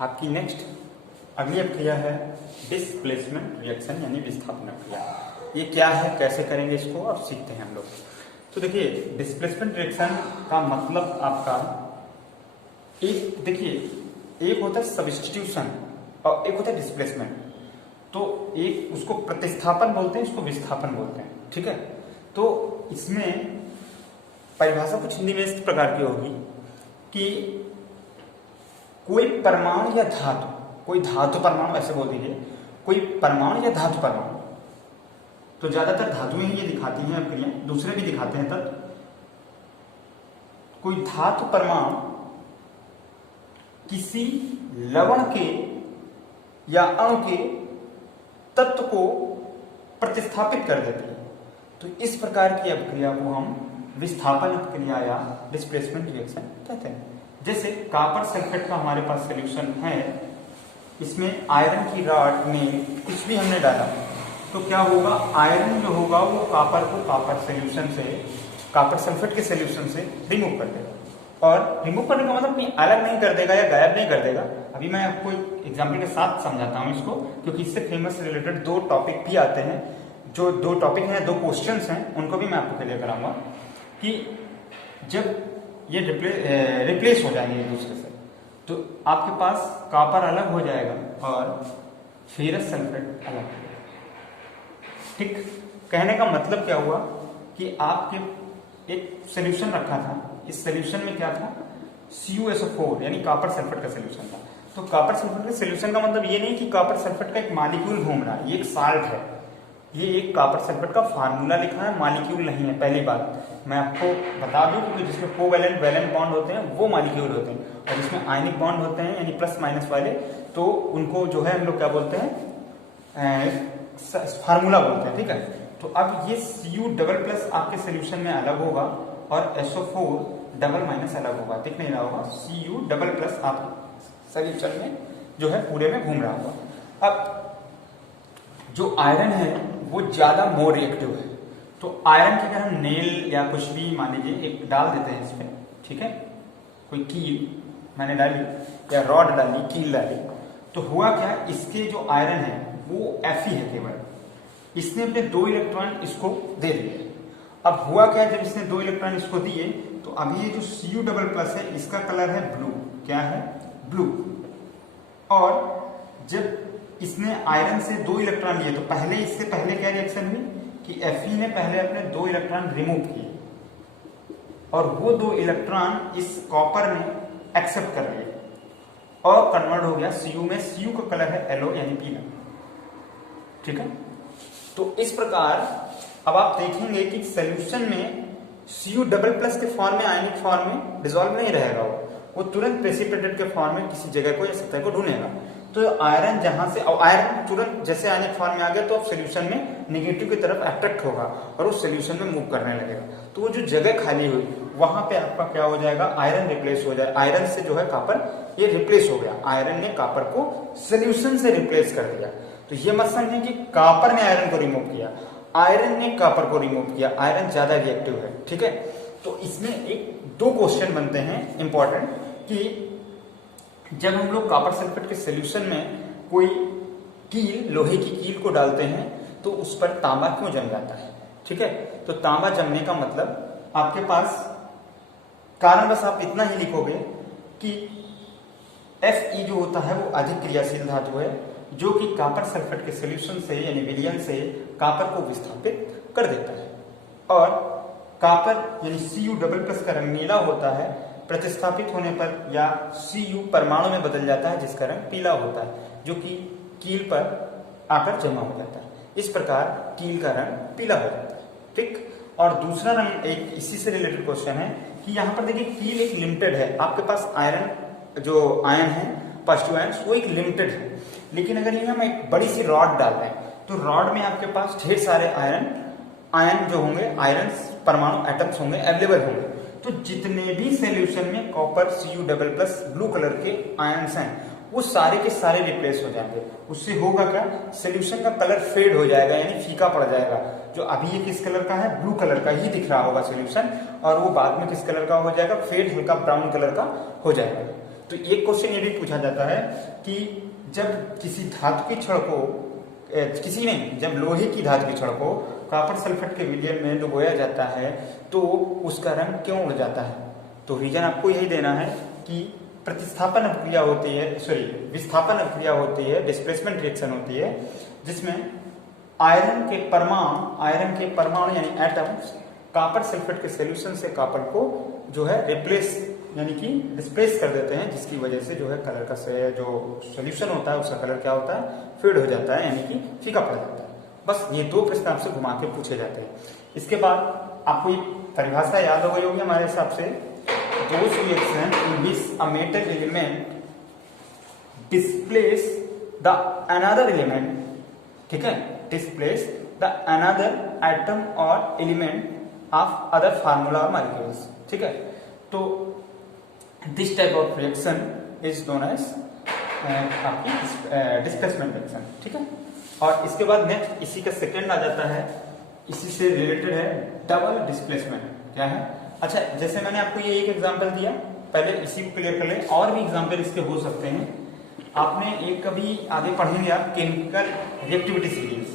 आपकी नेक्स्ट अगली क्रिया है डिस्प्लेसमेंट रिएक्शन यानी विस्थापन क्रिया। ये क्या है, कैसे करेंगे इसको, और सीखते हैं हम लोग। तो देखिए डिस्प्लेसमेंट रिएक्शन का मतलब आपका एक, देखिए एक होता है सब्स्टिट्यूशन और एक होता है डिस्प्लेसमेंट। तो एक उसको प्रतिस्थापन बोलते हैं, इसको विस्थापन बोलते हैं, ठीक है। तो इसमें परिभाषा कुछ हिंदी में इस प्रकार की होगी कि कोई परमाणु या धातु, कोई धातु परमाणु ऐसे बोल दीजिए, कोई परमाणु या धातु परमाणु, तो ज्यादातर धातुएं ही ये दिखाती हैं क्रिया, दूसरे भी दिखाते हैं तत्व। कोई धातु परमाणु किसी लवण के या अणु के तत्व को प्रतिस्थापित कर देती है, तो इस प्रकार की अभिक्रिया को हम विस्थापन क्रिया या डिस्प्लेसमेंट रिएक्शन कहते हैं। जैसे कॉपर सल्फेट का हमारे पास सॉल्यूशन है, इसमें आयरन की रॉड में कुछ भी हमने डाला तो क्या होगा, आयरन जो होगा वो कॉपर को कॉपर सॉल्यूशन से, कॉपर सल्फेट के सॉल्यूशन से रिमूव कर देगा। और रिमूव करने का मतलब अलग नहीं कर देगा या गायब नहीं कर देगा। अभी मैं आपको एक एग्जाम्पल के साथ समझाता हूं इसको, क्योंकि इससे फेमस रिलेटेड दो टॉपिक भी आते हैं। जो दो टॉपिक हैं, दो क्वेश्चंस हैं, उनको भी मैं आपको क्लियर कराऊंगा कि जब ये रिप्लेस हो जाएंगे एक दूसरे से, तो आपके पास कॉपर अलग हो जाएगा और फेरस सल्फेट अलग हो जाएगा। ठीक, कहने का मतलब क्या हुआ कि आपके एक सोल्यूशन रखा था, इस सोल्यूशन में क्या था, CuSO4 यानी कॉपर सल्फेट का सोल्यूशन था। तो कॉपर सल्फेट के सोल्यूशन का मतलब ये नहीं कि कॉपर सल्फेट का एक मॉलिक्यूल घूम रहा है, ये एक साल्ट है, ये एक कॉपर सल्फेट का फार्मूला लिखा है, मॉलिक्यूल नहीं है। पहली बात मैं आपको बता दूं कि जिसमें कोवैलेंट वैलेंट बॉन्ड होते हैं वो मॉलिक्यूल होते हैं, और जिसमें आयनिक बॉन्ड होते हैं यानी प्लस माइनस वाले, तो उनको जो है हम लोग क्या बोलते हैं, फार्मूला बोलते हैं, ठीक है। तो अब ये Cu++ आपके सोल्यूशन में अलग होगा और SO4 अलग होगा, दिख नहीं रहा होगा, Cu++ आप सोल्यूशन में जो है पूरे में घूम रहा होगा। अब जो आयरन है वो ज्यादा मोर रिएक्टिव है, तो आयरन की अगर हम नेल या कुछ भी मान लीजिए एक डाल देते हैं इसमें, ठीक है, कोई कील मैंने डाली या रॉड डाली, कील डाली, तो हुआ क्या, इसके जो आयरन है वो Fe है केवल, इसने अपने 2 इलेक्ट्रॉन इसको दे दिए। अब हुआ क्या, जब इसने 2 इलेक्ट्रॉन इसको दिए तो अभी ये जो Cu++ है इसका कलर है ब्लू, क्या है, ब्लू। और जब इसने आयरन से 2 इलेक्ट्रॉन लिए तो पहले, इससे पहले क्या रिएक्शन हुई कि Fe ने पहले अपने 2 इलेक्ट्रॉन रिमूव किए और वो 2 इलेक्ट्रॉन इस कॉपर ने एक्सेप्ट कर लिए और कन्वर्ट हो गया Cu में। Cu का कलर है येलो यानी पीला, ठीक है। तो इस प्रकार अब आप देखेंगे कि सॉल्यूशन में Cu++ के फॉर्म में, आयनिक फॉर्म में डिसॉल्व नहीं रहेगा, वो तुरंत प्रेसिपिटेट के फॉर्म में किसी जगह को या सतह को ढूंढेगा। तो आयरन जहां से, और आयरन तुरंत जैसे आयनिक फॉर्म में आ गया तो अब सोल्यूशन में नेगेटिव की तरफ अट्रैक्ट होगा और उस सोल्यूशन में मूव करने लगेगा। तो वो जो जगह खाली हुई वहां पे आपका क्या हो जाएगा, आयरन रिप्लेस हो जाए, आयरन से जो है कॉपर ये रिप्लेस हो गया, आयरन ने कॉपर को सोल्यूशन से रिप्लेस कर दिया। तो ये मत समझिए कि कॉपर ने आयरन को रिमूव किया, आयरन ने कॉपर को रिमूव किया, आयरन ज्यादा रिएक्टिव है, ठीक है। तो इसमें एक 2 क्वेश्चन बनते हैं इंपॉर्टेंट कि जब हम लोग कॉपर सल्फेट के सॉल्यूशन में कोई कील, लोहे की कील को डालते हैं तो उस पर तांबा क्यों जम जाता है, ठीक है। तो तांबा जमने का मतलब आपके पास कारण बस आप इतना ही लिखोगे कि Fe जो होता है वो अधिक क्रियाशील धातु है जो कि कॉपर सल्फेट के सॉल्यूशन से यानी विलयन से कॉपर को विस्थापित कर देता है। और कॉपर यानी Cu++ का रंग नीला होता है, प्रतिस्थापित होने पर या Cu परमाणु में बदल जाता है जिसका रंग पीला होता है, जो कि कील पर आकर जमा हो जाता है। इस प्रकार कील का रंग पीला हो जाता है, ठीक। और दूसरा रंग एक इसी से रिलेटेड क्वेश्चन है कि यहाँ पर देखिए कील एक लिमिटेड है, आपके पास आयरन जो आयन है, पॉजिटिव आयन, वो एक लिमिटेड है। लेकिन अगर ये हम एक बड़ी सी रॉड डाल रहे हैं तो रॉड में आपके पास ढेर सारे आयन जो होंगे, आयरन परमाणु एटम्स होंगे, अवेलेबल होंगे। तो जितने भी सॉल्यूशन में कॉपर Cu++ ब्लू कलर के आयन्स हैं वो सारे के सारे रिप्लेस हो जाएंगे। उससे होगा क्या, सॉल्यूशन का कलर फेड हो जाएगा यानी फीका पड़ जाएगा। जो अभी ये किस कलर का है, ब्लू कलर का ही दिख रहा होगा सॉल्यूशन, और वो बाद में किस कलर का हो जाएगा, फेड हल्का ब्राउन कलर का हो जाएगा। तो एक क्वेश्चन ये भी पूछा जाता है कि जब किसी धातु की छड़ को जब लोहे की धातु की छड़ को कॉपर सल्फेट के विलयन में डुबोया जाता है तो उसका रंग क्यों उड़ जाता है? तो रीजन आपको यही देना है कि प्रतिस्थापन अभिक्रिया होती है, विस्थापन अभिक्रिया होती है, डिस्प्लेसमेंट रिएक्शन होती है, जिसमें आयरन के परमाणु यानी एटम्स कॉपर सल्फेट के सॉल्यूशन से कॉपर को जो है रिप्लेस यानी कि डिस्प्लेस कर देते हैं, जिसकी वजह से जो है कलर का जो सॉल्यूशन होता है उसका कलर क्या होता है? फेड हो जाता है, यानी कि फीका पड़ जाता है। बस ये दो प्रश्न आपसे घुमा के पूछे जाते हैं। इसके बाद आपको ये परिभाषा याद हो गई होगी हमारे हिसाब से, those reaction in which a metal element displace the another element, ठीक है, displace the another atom or element of other formula or molecules, ठीक है। तो this type of reaction is known as आपकी डिस्प्लेसमेंट रिएक्शन, ठीक है। और इसके बाद नेक्स्ट इसी का सेकंड आ जाता है, इसी से रिलेटेड है डबल डिस्प्लेसमेंट। क्या है? अच्छा, जैसे मैंने आपको ये एक एग्जांपल दिया, पहले इसी को क्लियर कर लें, और भी एग्जांपल इसके हो सकते हैं। आपने एक कभी आगे पढ़ेंगे आप केमिकल रिएक्टिविटी सीरीज,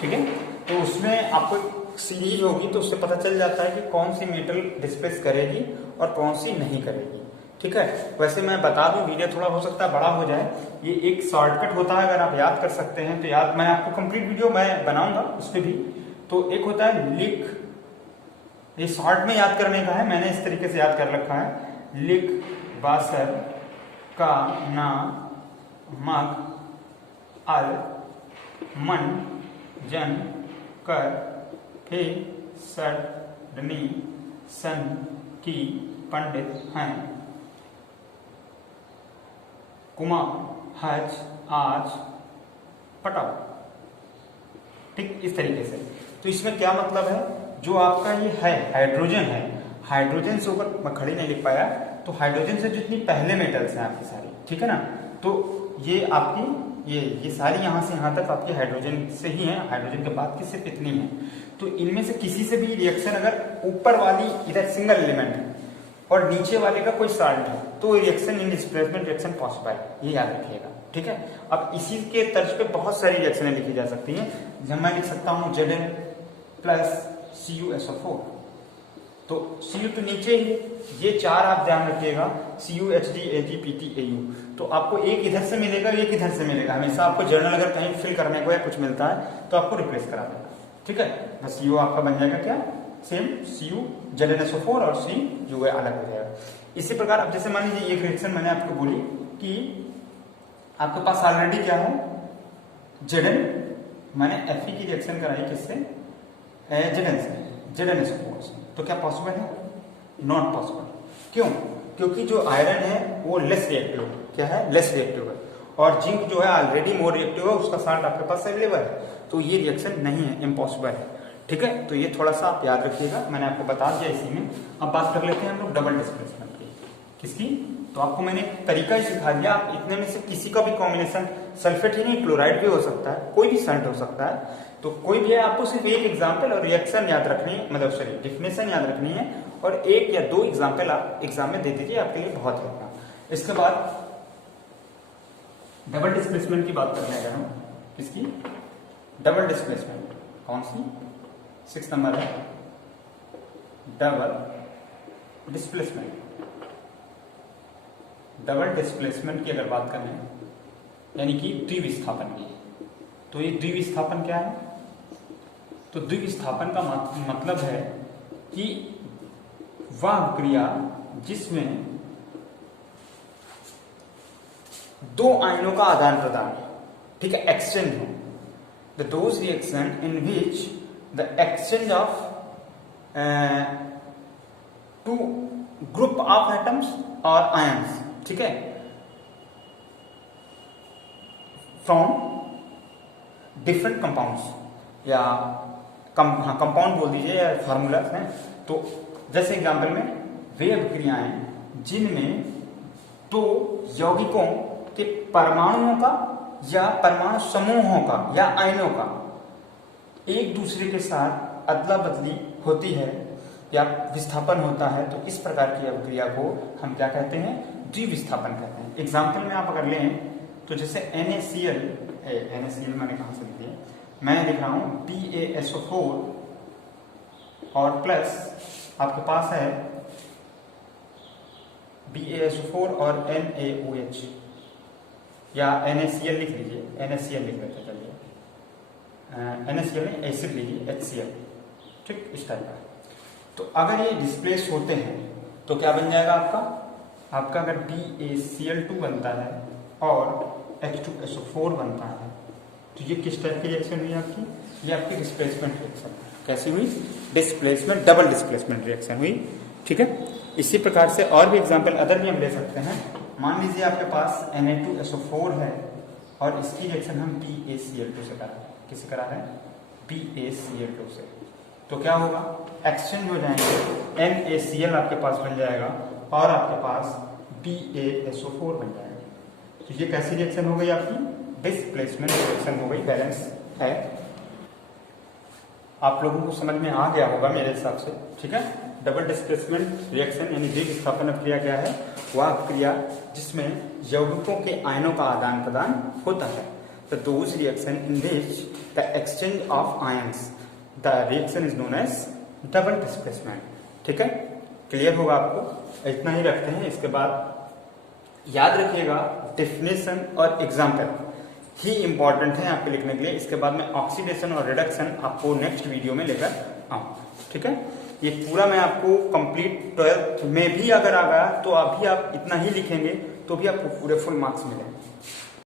ठीक है, तो उसमें आपको सीरीज होगी तो उससे पता चल जाता है कि कौन सी मेटल डिस्प्लेस करेगी और कौन सी नहीं करेगी, ठीक है। वैसे मैं बता दूं, वीडियो थोड़ा हो सकता है बड़ा हो जाए, ये एक शॉर्टकट होता है, अगर आप याद कर सकते हैं तो याद, मैं आपको कंप्लीट वीडियो मैं बनाऊंगा उस पर भी। तो एक होता है लिक, ये शॉर्ट में याद करने का है, मैंने इस तरीके से याद कर रखा है, लिक बासर का ना मग अल मन जन कर फे सडनी सन की पंडित हैं कुमा हज आज पटाओ, ठीक, इस तरीके से। तो इसमें क्या मतलब है, जो आपका ये है हाइड्रोजन है, हाइड्रोजन से ऊपर मैं खड़ी नहीं लिख पाया, तो हाइड्रोजन से जितनी पहले मेटल्स हैं आपकी सारी, ठीक है ना, तो ये आपकी ये सारी यहाँ से यहाँ तक आपकी हाइड्रोजन से ही है, हाइड्रोजन के बाद की सिर्फ इतनी है। तो इनमें से किसी से भी रिएक्शन अगर ऊपर वाली इधर सिंगल एलिमेंट है और नीचे वाले का कोई साल्ट है तो reaction in displacement reaction possible है, ये याद रखिएगा, ठीक है। अब इसी के तर्ज पे बहुत सारी रिएक्शनें लिखी जा सकती हैं, जब मैं लिख सकता हूँ Zn प्लस CuSO4, तो Cu तो नीचे ही, ये चार आप ध्यान रखिएगा, Cu Hd Ag Pt Au, तो आपको एक इधर से मिलेगा, एक इधर से मिलेगा, हमेशा आपको जर्नल अगर कहीं फिल करने को या कुछ मिलता है तो आपको रिप्लेस करा देगा, ठीक है। बस Cu आपका बन जाएगा क्या, सेम Cu ZnSO4 और C जो है अलग हो जाएगा। इसी प्रकार अब जैसे मान लीजिए एक रिएक्शन मैंने आपको बोली कि आपके पास ऑलरेडी क्या है Zn, मैंने Fe की रिएक्शन कराई किससे, Zn से, ZnSO4 से, तो क्या पॉसिबल है? Not possible. क्यों? क्योंकि जो आयरन है वो लेस रिएक्टिव, क्या है, लेस रिएक्टिव है, और जिंक जो है ऑलरेडी मोर रिएक्टिव है, उसका साल्ट आपके पास अवेलेबल है, तो ये रिएक्शन नहीं है, इम्पॉसिबल है, ठीक है। तो ये थोड़ा सा आप याद रखिएगा, मैंने आपको बता दिया इसी में। अब बात कर लेते हैं हम लोग डबल डिस्प्लेसमेंट की। किसकी? तो आपको मैंने तरीका ही सिखा दिया, आप इतने में से किसी का भी कॉम्बिनेशन, सल्फेट ही नहीं क्लोराइड भी हो सकता है, कोई भी सल्ट हो सकता है, तो कोई भी है, आपको सिर्फ एक एग्जाम्पल और रिएक्शन याद रखनी है, मतलब सॉरी डिफिनेशन याद रखनी है, और एक या दो एग्जाम्पल आप एग्जाम में दे दीजिए, आपके लिए बहुत है। इसके बाद डबल डिस्प्लेसमेंट की बात करने अगर हम, किसकी? डबल डिस्प्लेसमेंट, कौन सी? 6 नंबर है डबल डिस्प्लेसमेंट। डबल डिस्प्लेसमेंट की अगर बात करें, यानी कि द्विविस्थापन की, तो ये द्विविस्थापन क्या है? तो द्विविस्थापन का मतलब है कि वह क्रिया जिसमें दो आयनों का आदान प्रदान, ठीक है, एक्सचेंज हो, the those reaction in which the exchange of two group of atoms और आयन्स, ठीक है, फ्रॉम डिफरेंट कंपाउंड्स, या कंपाउंड बोल दीजिए या फार्मूला है। तो जैसे एग्जांपल में वे अभिक्रियाएं जिनमें दो यौगिकों के परमाणुओं का या परमाणु समूहों का या आयनों का एक दूसरे के साथ अदला बदली होती है या विस्थापन होता है, तो इस प्रकार की अभिक्रिया को हम क्या कहते हैं? द्विविस्थापन कहते हैं। एग्जाम्पल में आप अगर लें तो जैसे NaCl है, NaCl मैंने कहां से लिख दिया, मैं लिख रहा हूं BaSO4 और प्लस आपके पास है BaSO4 और NaOH, या NaCl लिख लीजिए, NaCl लिख लेते चलिए, NaCl नहीं एसिड लीजिए HCl, ठीक, इस टाइप का। तो अगर ये डिस्प्लेस होते हैं तो क्या बन जाएगा आपका अगर BaCl2 बनता है और H2SO4 बनता है तो ये किस टाइप की रिएक्शन हुई आपकी, ये आपकी डिस्प्लेसमेंट रिएक्शन। कैसी हुई? डिस्प्लेसमेंट, डबल डिस्प्लेसमेंट रिएक्शन हुई, ठीक है। इसी प्रकार से और भी एग्जांपल अदर भी हम ले सकते हैं। मान लीजिए आपके पास Na2SO4 है और इसकी रिएक्शन हम BaCl2 से करा रहे हैं। किससे करा रहे हैं? BaCl2 से। तो क्या होगा? एक्सचेंज हो जाएंगे, NaCl आपके पास बन जाएगा और आपके पास BaSO4 बन जाएगा। तो ये कैसी रिएक्शन हो गई आपकी? डिस्प्लेसमेंट रिएक्शन हो गई, बैलेंस है। आप लोगों को समझ में आ गया होगा मेरे हिसाब से, ठीक है। डबल डिस्प्लेसमेंट रिएक्शन यानी द्विविस्थापन अभिक्रिया क्या है? वह अभिक्रिया जिसमें यौगिकों के आयनों का आदान प्रदान होता है। तो those reaction in which the exchange of ions, the reaction is known as double displacement, ठीक है। क्लियर होगा आपको? इतना ही रखते हैं। इसके बाद याद रखिएगा डेफिनेशन और एग्जाम्पल ही इंपॉर्टेंट है आपके लिखने के लिए। इसके बाद में ऑक्सीडेशन और रिडक्शन आपको नेक्स्ट वीडियो में लेकर आऊँ, ठीक है। ये पूरा मैं आपको कंप्लीट 12th में भी अगर आ गया तो अभी आप इतना ही लिखेंगे तो भी आपको पूरे फुल मार्क्स मिलेंगे।